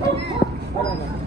Thank you.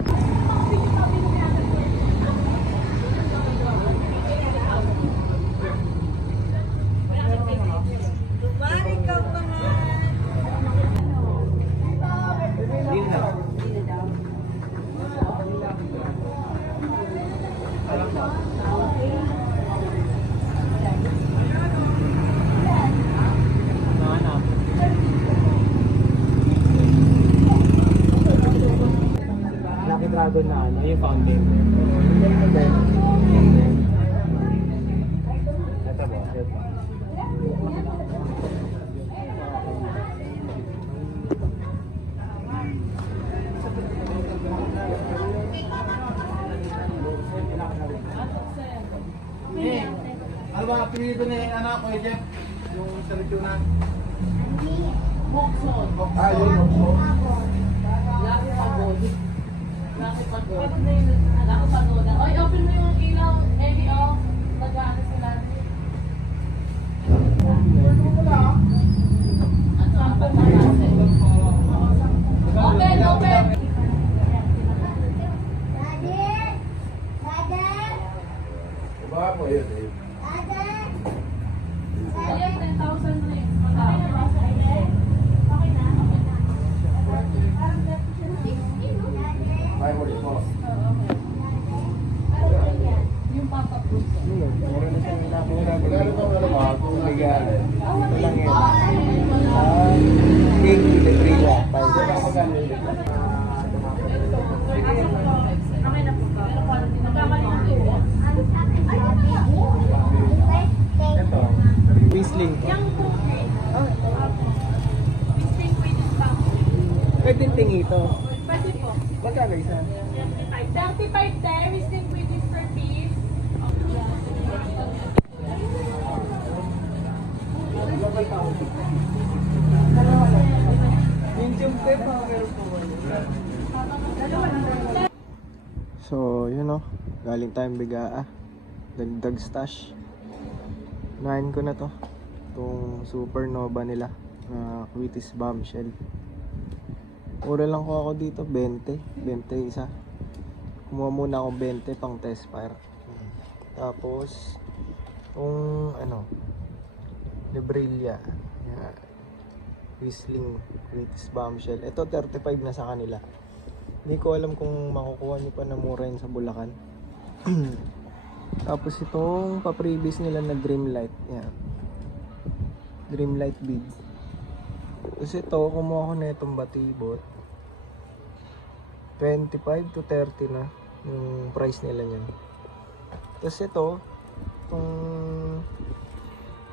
Ano, yung fountain. Ito ba? Ano ba, pinili ko na yung anak ko, Jeff? Yung sa Lechona? Ah, yun. Bokso. Oy, open mo yung ilaw, Ellie, oh. Mag-ano sila. Ano ang pagkakase? Open, open! Baka po yun, eh. Ay, mo. Yung fruit. Yun, meron na siyang nakuha. Magkano pa ano ba? Kung bigyan. Ito lang yun. Ah, cake with the tree walk. Okay na po ba? Ito. Whistling. Yung. Ah, ito. With this box. Pwede tingi ito. Isa? 35 there, bisting with this meron po So, yun o. Galing tayong bigaa. Dagdag stash. Nahin ko na to. Itong supernova nila. Na Quitis Bombshell. Mura lang ko ako dito. 20. 20 isa. Kumuha muna akong 20 pang test fire. Tapos, kung ano, Librilla. Yan. Whistling Quitis Bombshell. Ito 35 na sa kanila. Hindi ko alam kung makukuha nyo pa na mura yun sa Bulacan. Tapos itong pa-previous nila na Dreamlight. Yan. Dreamlight bead. Tapos ito, kumuha ko na itong batibot. 25 to 30 na yung price nila niyan. Tapos ito, itong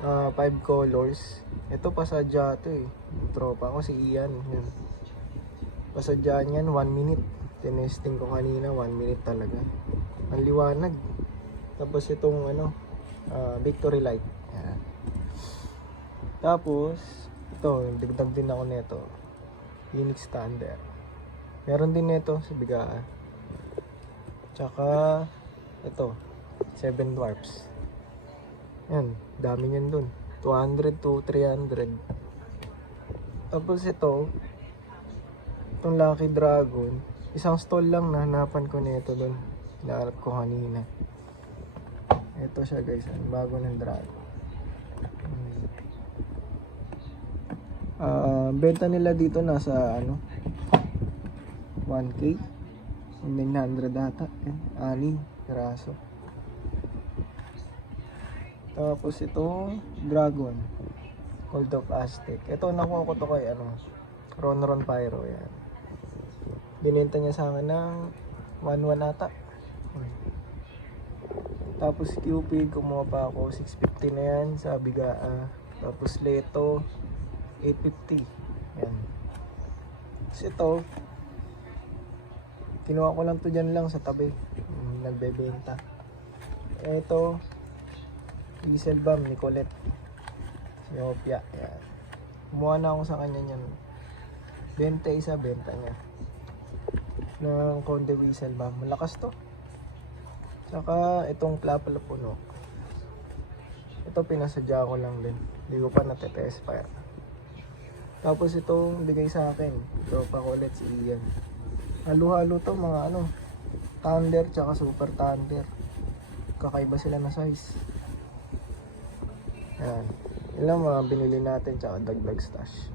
5 colors. Ito pasadya to eh. Tropa ko si Ian. Yan. Pasadya niyan 1 minute. Tinesting ko kanina 1 minute talaga. Ang liwanag. Tapos itong ano, ah, victory light. Yan. Tapos, ito, dagdag din ako nito. Unique standard. Meron din nito sa bigaa. Tsaka, ito, 7 dwarfs. Yan, dami niyan dun. 200 to 300. Tapos ito, itong Lucky Dragon, isang stall lang na hanapan ko nito dun. Hinahanap ko kanina. Ito siya guys, ang bago ng dragon. Ah, benta nila dito nasa ano 1k 900 ata. Eh, anim piraso. Tapos itong dragon. Cold of Aztec. Ito nakuha ko to kay ano Ron Ron Pyro yan. Binenta niya sa akin ng 1-1 ata. Tapos Cupid kumuha pa ako. 650 na yan sa Bigaa. Tapos Leto 850 yan. Tapos ito kinuha ko lang to dyan lang sa tabi Mm, nagbebenta ito diesel bomb ni Colette si Opia yan kumuha na ako sa kanya yan 20 isa benta niya ng Conde Whistle bomb malakas to Saka itong plapala puno. Ito pinasadya ko lang din. Hindi ko pa natetest fire. Tapos itong bigay sa akin. Tropa ko ulit si Ian. Halo-halo to mga ano. Thunder tsaka super thunder. Kakaiba sila na size. Ayan. Yun lang mga binili natin tsaka dagdag stash.